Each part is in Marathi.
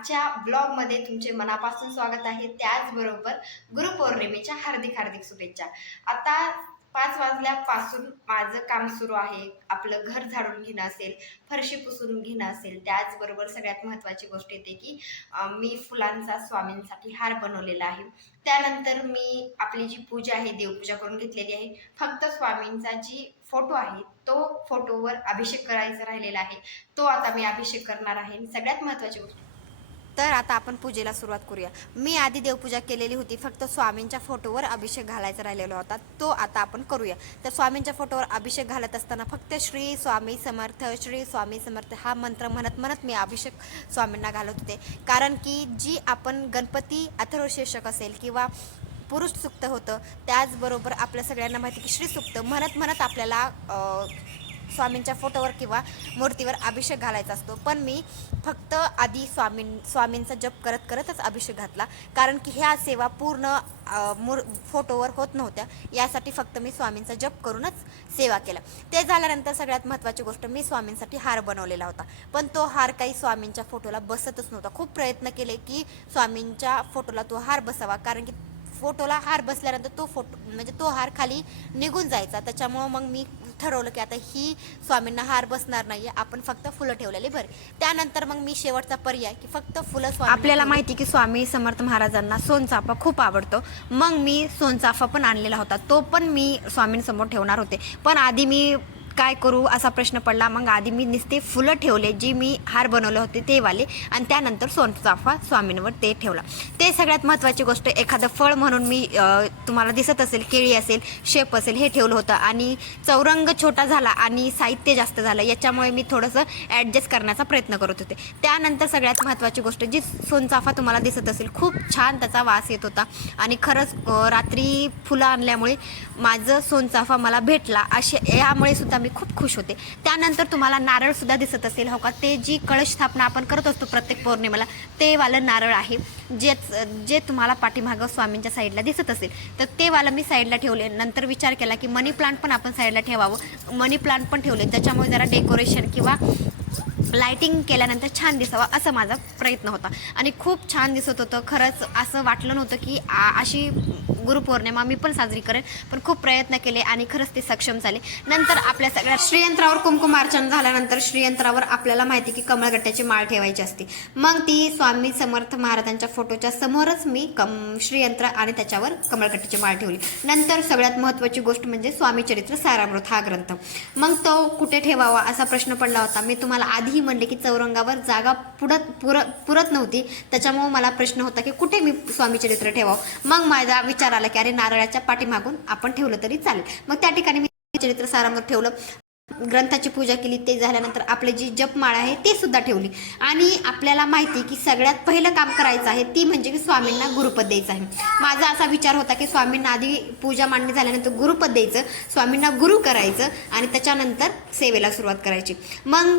आजच्या ब्लॉगमध्ये तुमचे मनापासून स्वागत आहे. त्याचबरोबर गुरुपौर्णिमेच्या हार्दिक हार्दिक शुभेच्छा. आता पाच वाजल्यापासून माझं काम सुरू आहे. आपलं घर झाडून घेणं असेल फरशी पुसून घेणं असेल त्याचबरोबर सगळ्यात महत्त्वाची गोष्ट येते की मी फुलांचा स्वामींसाठी हार बनवलेला आहे. त्यानंतर मी आपली जी पूजा आहे देवपूजा करून घेतलेली आहे. फक्त स्वामींचा जी फोटो आहे तो फोटोवर अभिषेक करायचा राहिलेला आहे. तो आता मी अभिषेक करणार आहे. सगळ्यात महत्त्वाची गोष्ट तर आता आपण पूजेला सुरुवात करूया. मी आधी देवपूजा केलेली होती फक्त स्वामींच्या फोटोवर अभिषेक घालायचा राहिलेला होता. तो आता आपण करूया. तर स्वामींच्या फोटोवर अभिषेक घालत असताना फक्त श्री स्वामी समर्थ श्री स्वामी समर्थ हा मंत्र म्हणत म्हणत मी अभिषेक स्वामींना घालत होते. कारण की जी आपण गणपती अथर्वशीर्षक असेल किंवा पुरुष सुक्त होतं त्याचबरोबर आपल्या सगळ्यांना माहिती की श्री सुक्त म्हणत म्हणत आपल्याला स्वामींच्या फोटोवर किंवा मूर्तीवर अभिषेक घालायचा असतो. पण मी फक्त आधी स्वामी स्वामींचा जप करत करतच अभिषेक घातला. कारण की ह्या सेवा पूर्ण मूर फोटोवर होत नव्हत्या. यासाठी फक्त मी स्वामींचा जप करूनच सेवा केला. ते झाल्यानंतर सगळ्यात महत्त्वाची गोष्ट मी स्वामींसाठी हार बनवलेला होता. पण तो हार काही स्वामींच्या फोटोला बसतच नव्हता. खूप प्रयत्न केले की स्वामींच्या फोटोला तो हार बसावा. कारण की फोटोला हार बसल्यानंतर तो फोटो म्हणजे तो हार खाली निघून जायचा. त्याच्यामुळं मग मी ठरवलं की आता ही स्वामींना हार बसणार नाही आपण फक्त फुलं ठेवलेली बरी. त्यानंतर मग मी शेवटचा पर्याय की फक्त फुलं स्वामी आपल्याला माहिती की स्वामी समर्थ महाराजांना सोनचाफा खूप आवडतो. मग मी सोनचाफा पण आणलेला होता. तो पण मी स्वामींसमोर ठेवणार होते. पण आधी मी काय करू असा प्रश्न पडला. मग आधी मी नुसते फुलं ठेवले जी मी हार बनवले होते ते वाले आणि त्यानंतर सोनचाफा स्वामींवर ते ठेवला. ते सगळ्यात महत्त्वाची गोष्ट एखादं फळ म्हणून मी तुम्हाला दिसत असेल केळी असेल शेप असेल हे ठेवलं होतं. आणि चौरंग छोटा झाला आणि साहित्य जास्त झालं याच्यामुळे मी थोडंसं ॲडजस्ट करण्याचा प्रयत्न करत होते. त्यानंतर सगळ्यात महत्त्वाची गोष्ट जी सोनचाफा तुम्हाला दिसत असेल खूप छान त्याचा वास येत होता. आणि खरंच रात्री फुलं आणल्यामुळे माझं सोनचाफा मला भेटला. असे यामुळे सुद्धा मी खूप खुश होते. त्यानंतर तुम्हाला नारळ सुद्धा दिसत असेल हो का? ते जी कळश स्थापना आपण करत असतो प्रत्येक पौर्णिमेला ते वालं नारळ आहे जे जे तुम्हाला पाठीमागं स्वामींच्या साईडला दिसत असेल. तर ते वालं मी साईडला ठेवले. नंतर विचार केला की मनी प्लांट पण आपण साईडला ठेवावं. मनी प्लांट पण ठेवले. त्याच्यामुळे जरा डेकोरेशन किंवा लायटिंग केल्यानंतर छान दिसावा असा माझा प्रयत्न होता. आणि खूप छान दिसत होतं. खरंच असं वाटलं नव्हतं की आ- अशी गुरुपौर्णिमा मी पण साजरी करेन. पण खूप प्रयत्न केले आणि खरंच ते सक्षम झाले. नंतर आपल्या सगळ्या श्रीयंत्रावर कुंकुमार्चन झाल्यानंतर श्रीयंत्रावर आपल्याला माहिती की कमळगट्ट्याची माळ ठेवायची असते. मग ती स्वामी समर्थ महाराजांच्या फोटोच्या समोरच मी कम श्रीयंत्र आणि त्याच्यावर कमळगट्ट्याची माळ ठेवली. नंतर सगळ्यात महत्त्वाची गोष्ट म्हणजे स्वामी चरित्र सारामृत हा ग्रंथ. मग तो कुठे ठेवावा असा प्रश्न पडला होता. मी तुम्हाला आधीही म्हणले की चौरंगावर जागा पुरत पुर पुरत नव्हती. त्याच्यामुळे मला प्रश्न होता की कुठे मी स्वामी चरित्र ठेवावं? मग माझा विचार आला की अरे नारळाच्या पाठीमागून आपण ठेवलं तरी चालेल. मग त्या ठिकाणी मी चरित्र सारांवर ठेवलं. ग्रंथाची पूजा केली ते झाल्यानंतर आपली जी जपमाळ आहे ते सुद्धा ठेवली. आणि आपल्याला माहिती की सगळ्यात पहिलं काम करायचं आहे ती म्हणजे की स्वामींना गुरुपद द्यायचं आहे. माझा असा विचार होता की स्वामींना आधी पूजा मांडणी झाल्यानंतर गुरुपद द्यायचं स्वामींना गुरु करायचं आणि त्याच्यानंतर सेवेला सुरुवात करायची. मग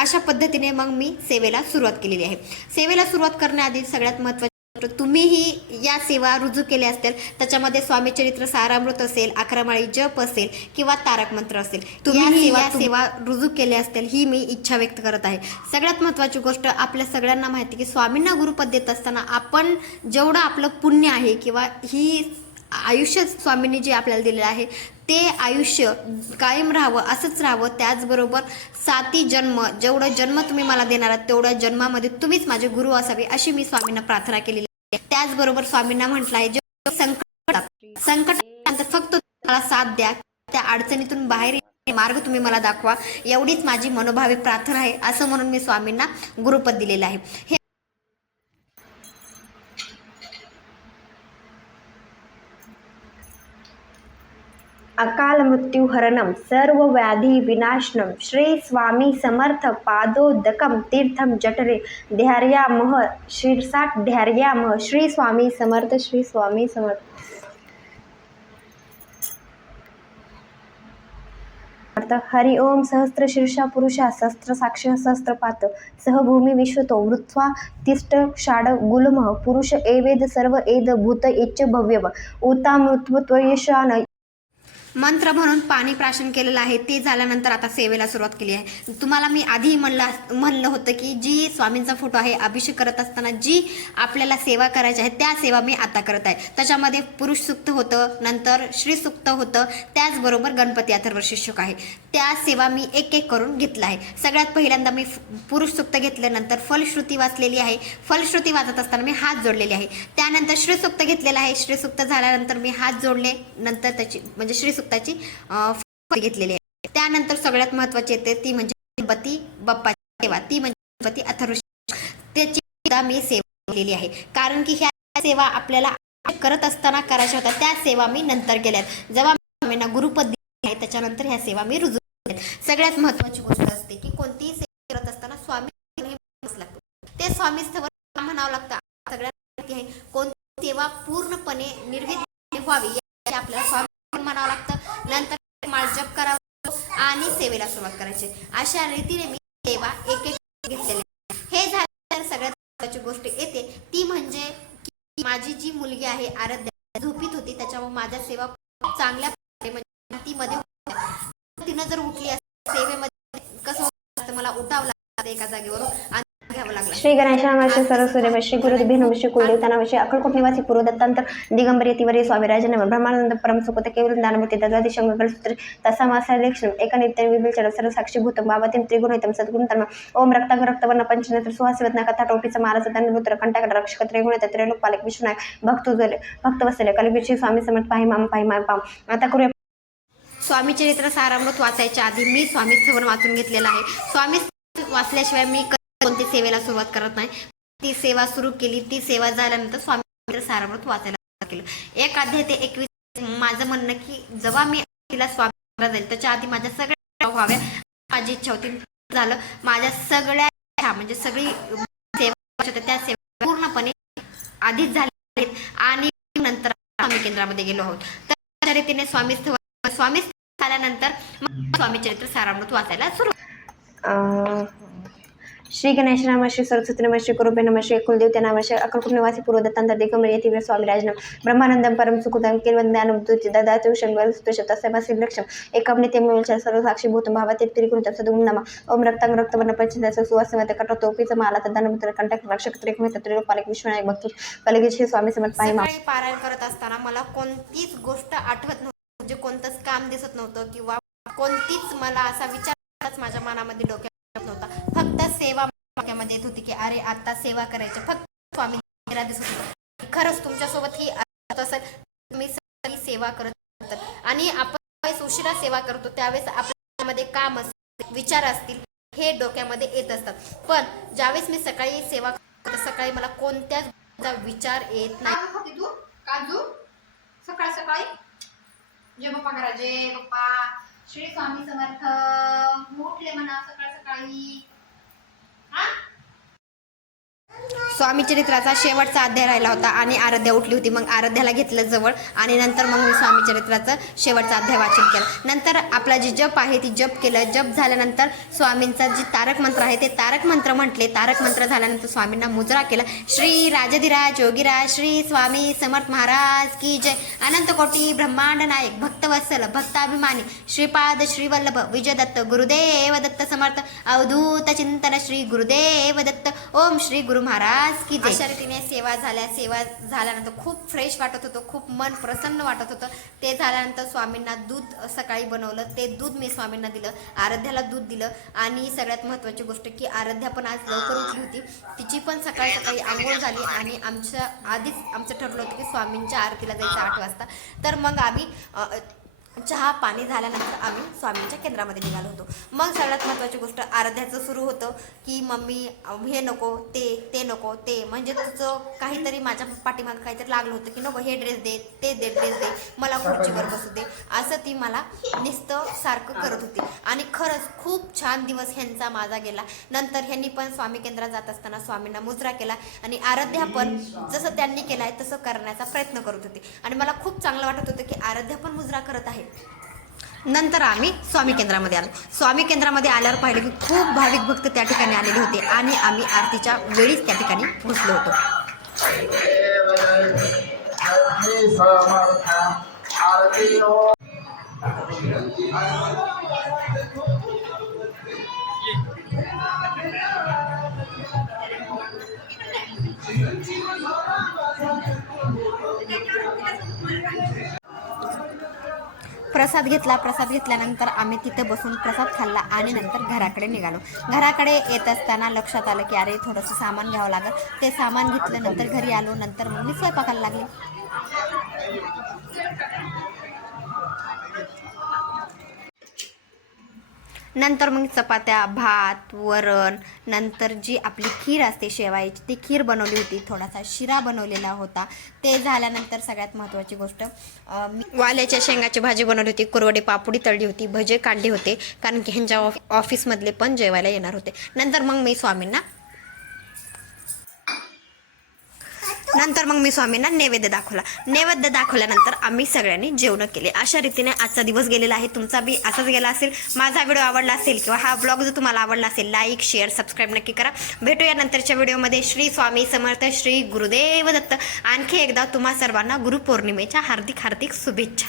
अशा पद्धतीने मग मी सेवेला सुरुवात केलेली आहे. सेवेला सुरुवात करण्याआधी सगळ्यात महत्त्वाची गोष्ट, तुम्हीही या सेवा रुजू केल्या असतील त्याच्यामध्ये स्वामी चरित्र सारामृत असेल अकरामाळी जप असेल किंवा तारक मंत्र असेल तुम्ही सेवा सेवा रुजू केल्या असतील ही मी इच्छा व्यक्त करत आहे. सगळ्यात महत्त्वाची गोष्ट आपल्या सगळ्यांना माहिती की स्वामींना गुरुपद देत असताना आपण जेवढं आपलं पुण्य आहे किंवा ही आयुष्य स्वामींनी जे आपल्याला दिलेलं आहे ते आयुष्य कायम राहावं असंच राहावं. त्याचबरोबर साती जन्म जेवढं जन्म तुम्ही मला देणार आहात तेवढ्या जन्मामध्ये तुम्हीच माझे गुरु असावे अशी मी स्वामींना प्रार्थना केलेली त्याचबरोबर स्वामींना म्हटलं आहे जे संकट संकट फक्त मला साथ द्या त्या अडचणीतून बाहेर येण्याचे मार्ग तुम्ही मला दाखवा. एवढीच माझी मनोभावी प्रार्थना आहे असं म्हणून मी स्वामींना गुरुपद दिलेलं आहे. हे अकाल मृत्यू हरणम सर्व व्याधी विनाशनम श्री स्वामी समर्थ पादोदकम तीर्थम जठरे धैर्यामह शीर्षाट धैर्यामह श्री स्वामी समर्थ श्री स्वामी समर्थ हरि ओम सहस्र शीर्षा पुरुषा सहस्र साक्ष सहस्त्रपात सहभूमी विश्वतो वृत्वा तिष्ठ षाड गुलमः पुरुष एवेद सर्व एद भूत इच्छ भव्यव। उता मृत्वत्वयशान मंत्र म्हणून पाणी प्राशन केलेलं आहे. ते झाल्यानंतर आता सेवेला सुरुवात केली आहे. तुम्हाला मी आधी म्हणलं म्हणलं होतं की जी स्वामींचा फोटो आहे अभिषेक करत असताना जी आपल्याला सेवा करायची आहे त्या सेवा मी आता करत आहे. त्याच्यामध्ये पुरुष सुक्त होतं नंतर श्री सुक्त होतं त्याचबरोबर गणपती अथर्व शिक्षक आहे. त्या सेवा मी एक एक करून घेतला आहे. सगळ्यात पहिल्यांदा मी पुरुष सुक्त घेतल्यानंतर फलश्रुती वाचलेली आहे. फलश्रुती वाचत असताना मी हात जोडलेले आहे. त्यानंतर श्रीसुक्त घेतलेला आहे. श्रीसुक्त झाल्यानंतर मी हात जोडले. नंतर त्याची म्हणजे श्रीसुक्त अं, घेतलेली आहे. त्यानंतर सगळ्यात महत्त्वाची येते ती म्हणजे गणपती बाप्पाची सेवा. ती म्हणजे गणपती अथर्व त्याची सुद्धा मी सेवा केलेली आहे. कारण की ह्या सेवा आपल्याला करत असताना करायच्या होत्या. त्या सेवा मी नंतर केल्यात. जेव्हा स्वामींना गुरुपद दिले आहे त्याच्यानंतर ह्या सेवा मी रुजू सगळ्यात महत्त्वाची गोष्ट असते की कोणतीही सेवा करत असताना स्वामी लागतो. ते स्वामीस्थवर म्हणावं लागतं सगळ्यात आहे कोणती सेवा पूर्णपणे निर्विघ्न व्हावी यासाठी आपल्याला स्वामी म्हणावं लागतं नंतर माळजप करावा आणि सेवेला सुरुवात करायची. अशा रीतीने मी सेवा एक एक घेतलेली हे झाल्यानंतर सगळ्यात महत्वाची गोष्ट येते. ती म्हणजे माझी जी मुलगी आहे आराध्या झोपीत होती. त्याच्यामुळे माझ्या सेवा खूप चांगल्या म्हणजे मध्ये तिनं जर उठली सेवेमध्ये कसं मला उठावं लागतं एका जागेवरून. आणि घ्यावं लागलं. श्री गणेश नामाचे सरस्वती श्री गुरुदेव नम श्री कुलदेवता नाम श्री अक्कलकोट निवासी पूर्व दत्तांतर दिगंबर यतिवरी स्वामी राजनम ब्रह्मानंद परम सुखत केवल दानमूर्ती ददादी शंकर सूत्र तसा मासा एक नित्य विबिल चरण सर्व साक्षी भूतम बाबातिम त्रिगुणितम सद्गुण तन्म ओम रक्तांग रक्तवर्ण पंचनेत्र सुहासिवत कथा टोपीचा माराचा दंडपुत्र कंटाकट रक्षक त्रिगुणित त्रैलोक पालक विष्णुनायक भक्त उजले भक्त वसले कलिबिची स्वामी समर्थ पाही माम पाही माय पाम. आता करूया स्वामी चरित्र सारामृत वाचायच्या आधी मी स्वामी स्थवन वाचून घेतलेलं आहे. स्वामी वाचल्याशिवाय मी कोणती सेवेला सुरुवात करत नाही. ती सेवा सुरू केली. ती सेवा झाल्यानंतर स्वामी चरित्र सारामृत वाचायला केलं. एक अध्याय ते एकवीस. माझं म्हणणं की जेव्हा मी तिला स्वामी जाईल त्याच्या आधी माझ्या सगळ्या व्हाव्या. माझी इच्छा होती. झालं. माझ्या सगळ्या इच्छा म्हणजे सगळी सेवा त्या सेवा पूर्णपणे आधीच झाले आहेत. आणि नंतर स्वामी केंद्रामध्ये गेलो आहोत. तर तिने रीतीने स्वामी स्वामी झाल्यानंतर मग स्वामी चरित्र सारामृत वाचायला सुरू श्री गणेश नाम श्री सरस्वती नम श्री कुरुपे नम श्री कुलदेवते नाम श्री अकलकुट निवासी पूर्व दत्तांतर दिगंबर यतिवीर स्वामी राजनम ब्रह्मानंदम परम सुखदम केवंदानम तुझ ददातु शंभर स्तुष सेवासी लक्षम एकम ते मिळच्या सर्व साक्षी भूतम भावातील त्रिगुण सदगुण नम ओम रक्तांग रक्तवर्ण पंचदश सुवासमत कटोपीचं माला तदानंतर कंटक रक्षक त्रिगुण त्रिलोक पालक विश्वनायक भक्त कलगीचे स्वामी समत पाहि मा पारायण करत असताना मला कोणतीच गोष्ट आठवत नव्हती म्हणजे कोणतंच काम दिसत नव्हतं किंवा कोणतीच मला असा विचारच माझ्या मनामध्ये डोक्यात सेवा वाक्यामध्ये येत होती की अरे आता सेवा करायची फक्त स्वामी दिसत होता. खरंच तुमच्यासोबत ही होत असेल तुम्ही सगळी सेवा करत आणि आपण उशिरा सेवा करतो त्यावेळेस आपल्यामध्ये काम असते विचार असतील हे डोक्यामध्ये येत असतात. पण ज्यावेळेस मी सकाळी सेवा करतो सकाळी मला कोणत्याच विचार येत नाही. तू? काजू? सकाळ सकाळी? जय बाप्पा करा जय बाप्पा श्री स्वामी समर्थ. मोठले म्हणा सकाळ सकाळी. हा स्वामी चरित्राचा शेवटचा अध्याय राहिला होता आणि आराध्या उठली होती. मग आराध्याला घेतलं जवळ आणि नंतर मग मी स्वामी चरित्राचं शेवटचा अध्याय वाचन केलं. नंतर आपला जी जप आहे ती जप केलं. जप झाल्यानंतर स्वामींचा जे तारक मंत्र आहे ते तारक मंत्र म्हटले. तारक मंत्र झाल्यानंतर स्वामींना मुजरा केला. श्री राजधिराज योगीराज श्री स्वामी समर्थ महाराज की जय. अनंत कोटी ब्रह्मांड नायक भक्तवत्सल भक्ताभिमानी श्रीपाद श्रीवल्लभ विजय दत्त गुरुदेव दत्त समर्थ अवधूत चिंतन श्री गुरुदेव दत्त. ओम श्री गुरु महाराज की अशा रीतीने सेवा झाल्या. सेवा झाल्यानंतर खूप फ्रेश वाटत होतं. खूप मन प्रसन्न वाटत होतं. ते झाल्यानंतर स्वामींना दूध सकाळी बनवलं. ते दूध मी स्वामींना दिलं. आराध्याला दूध दिलं. आणि सगळ्यात महत्त्वाची गोष्ट की आराध्या पण आज लवकर उठली होती. तिची पण सकाळी सकाळी आंघोळ झाली आणि आमच्या आधीच आमचं ठरलं होतं की स्वामींच्या आरतीला जायचं आठ वाजता. तर मग आम्ही चहा पाणी झाल्यानंतर आम्ही स्वामींच्या केंद्रामध्ये निघालो होतो. मग सगळ्यात महत्त्वाची गोष्ट आराध्याचं सुरू होतं की मम्मी हे नको ते ते नको ते. म्हणजे तुझं काहीतरी माझ्या पाठीमागं काहीतरी लागलं होतं की नको हे ड्रेस दे ते दे ड्रेस दे मला खुर्चीवर बसू दे. असं ती मला नुसतं सारखं करत होती. आणि खरंच खूप छान दिवस ह्यांचा माझा गेला. नंतर ह्यांनी पण स्वामी केंद्रात जात असताना स्वामींना मुजरा केला. आणि आराध्या पण जसं त्यांनी केलं आहे तसं करण्याचा प्रयत्न करत होती. आणि मला खूप चांगलं वाटत होतं की आराध्या पण मुजरा करत आहे नंतर आम्ही स्वामी केंद्रामध्ये आलो. स्वामी केंद्रामध्ये आल्यावर पाहिलं की खूप भाविक भक्त त्या ठिकाणी आलेले होते आणि आम्ही आरतीच्या वेळीच त्या ठिकाणी पोहोचलो होतो. हो. प्रसाद घेतला प्रसाद घेतल्यानंतर आम्ही तिथे बसून प्रसाद खाल्ला आणि नंतर घराकडे निघालो. घराकडे येत असताना लक्षात आलं की अरे थोडंसं सामान घ्यावं लागेल. ते सामान घेतलं नंतर घरी आलो नंतर मग मी स्वयंपाकाला लागले. नंतर मग चपात्या भात वरण नंतर जी आपली खीर असते शेवायची ती खीर बनवली होती थोडासा शिरा बनवलेला होता. ते झाल्यानंतर सगळ्यात महत्त्वाची गोष्ट मी वाल्याच्या शेंगाची भाजी बनवली होती कुरवडे पापडी तळली होती भजे काढले होते कारण की ह्यांच्या ऑफ ऑफिसमधले पण जेवायला येणार होते. नंतर मग मी स्वामींना नंतर मग मी स्वामींना नैवेद्य दाखवला. नैवेद्य दाखवल्यानंतर आम्ही सगळ्यांनी जेवणं केले. अशा रीतीने आजचा दिवस गेलेला आहे. तुमचा बी असाच गेला असेल माझा व्हिडिओ आवडला असेल किंवा हा ब्लॉग जर तुम्हाला आवडला असेल लाईक शेअर सबस्क्राईब नक्की करा. भेटूया नंतरच्या व्हिडिओमध्ये. श्री स्वामी समर्थ श्री गुरुदेव दत्त. आणखी एकदा तुम्हा सर्वांना गुरुपौर्णिमेच्या हार्दिक हार्दिक शुभेच्छा.